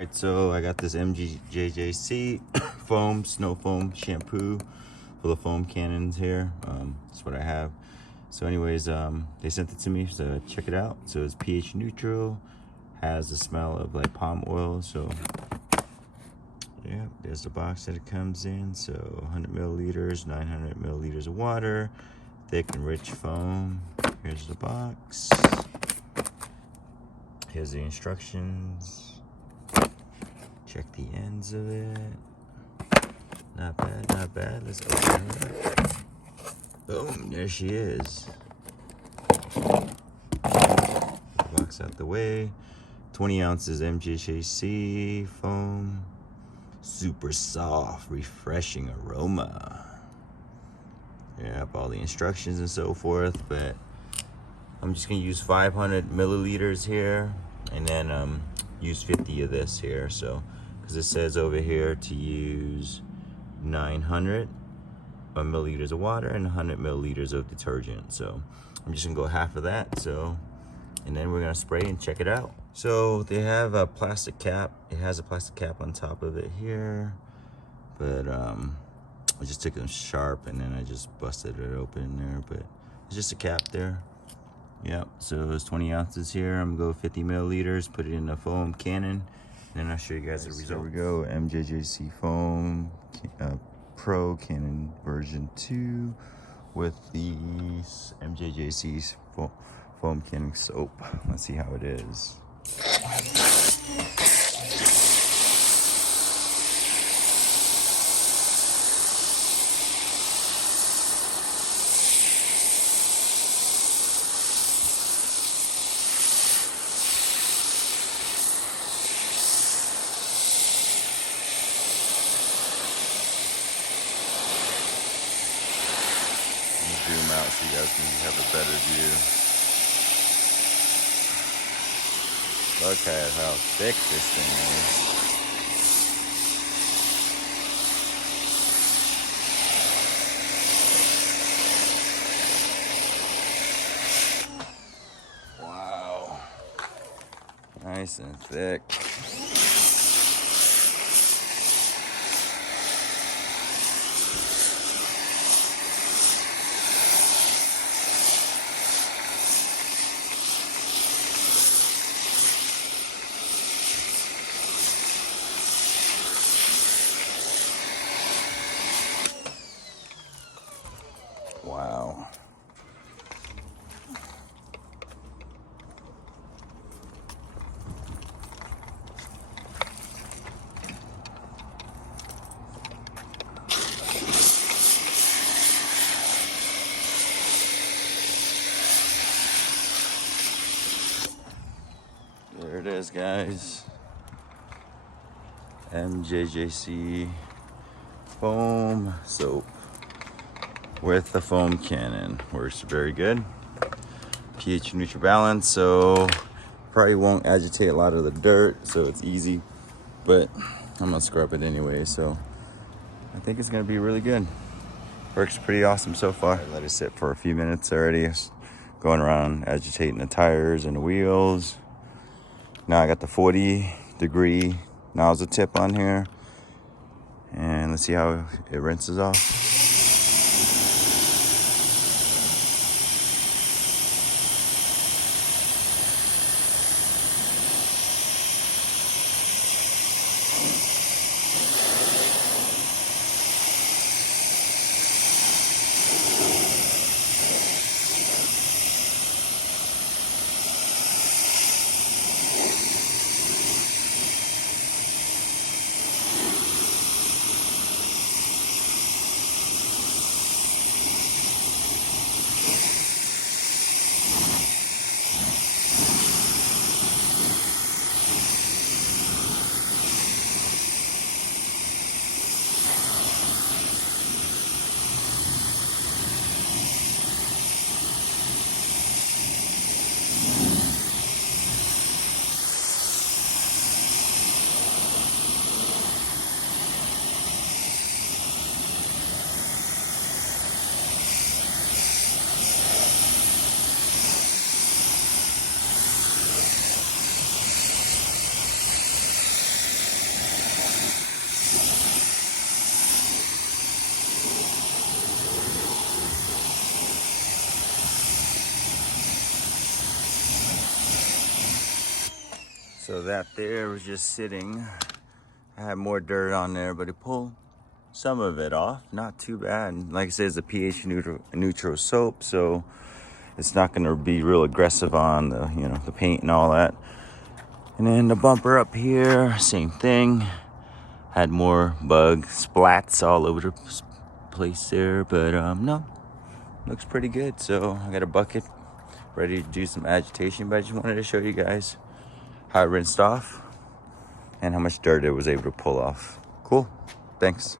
Alright, so I got this MJJC foam, snow foam shampoo full of foam cannons here. That's what I have. So anyways, they sent it to me, so check it out. So it's pH neutral, has the smell of like palm oil. So yeah, there's the box that it comes in. So 100 milliliters, 900 milliliters of water, thick and rich foam. Here's the box. Here's the instructions. Check the ends of it. Not bad, not bad. Let's open it up. Boom, there she is. Box out the way. 20 ounces MJJC foam. Super soft, refreshing aroma. Yep, all the instructions and so forth, but I'm just gonna use 500 milliliters here, and then use 50 of this here. So, because it says over here to use 900 milliliters of water and 100 milliliters of detergent. So I'm just gonna go half of that. So, and then we're gonna spray and check it out. So they have a plastic cap. It has a plastic cap on top of it here, but I just took it sharp and then I just busted it open there. But it's just a cap there. Yep, so it's 20 ounces here. I'm gonna go 50 milliliters, put it in a foam cannon, and then I'll show you guys the result. Here we go, MJJC foam Pro Cannon version 2 with the MJJC foam canning soap. Let's see how it is. Zoom out so you guys can have a better view. Look at how thick this thing is. Wow. Nice and thick. Wow. There it is, guys. MJJC foam soap with the foam cannon. Works very good. pH neutral balance, so probably won't agitate a lot of the dirt, so it's easy, but I'm gonna scrub it anyway, so I think it's gonna be really good. Works pretty awesome so far. I let it sit for a few minutes already. It's going around agitating the tires and the wheels. Now I got the 40-degree nozzle tip on here, and let's see how it rinses off. So that there was just sitting. I had more dirt on there, but it pulled some of it off. Not too bad. And like I said, it's a pH neutral soap, so it's not going to be real aggressive on the, you know, the paint and all that. And then the bumper up here, same thing. Had more bug splats all over the place there, but no, looks pretty good. So I got a bucket ready to do some agitation, but I just wanted to show you guys how it rinsed off and how much dirt it was able to pull off. Cool. Thanks.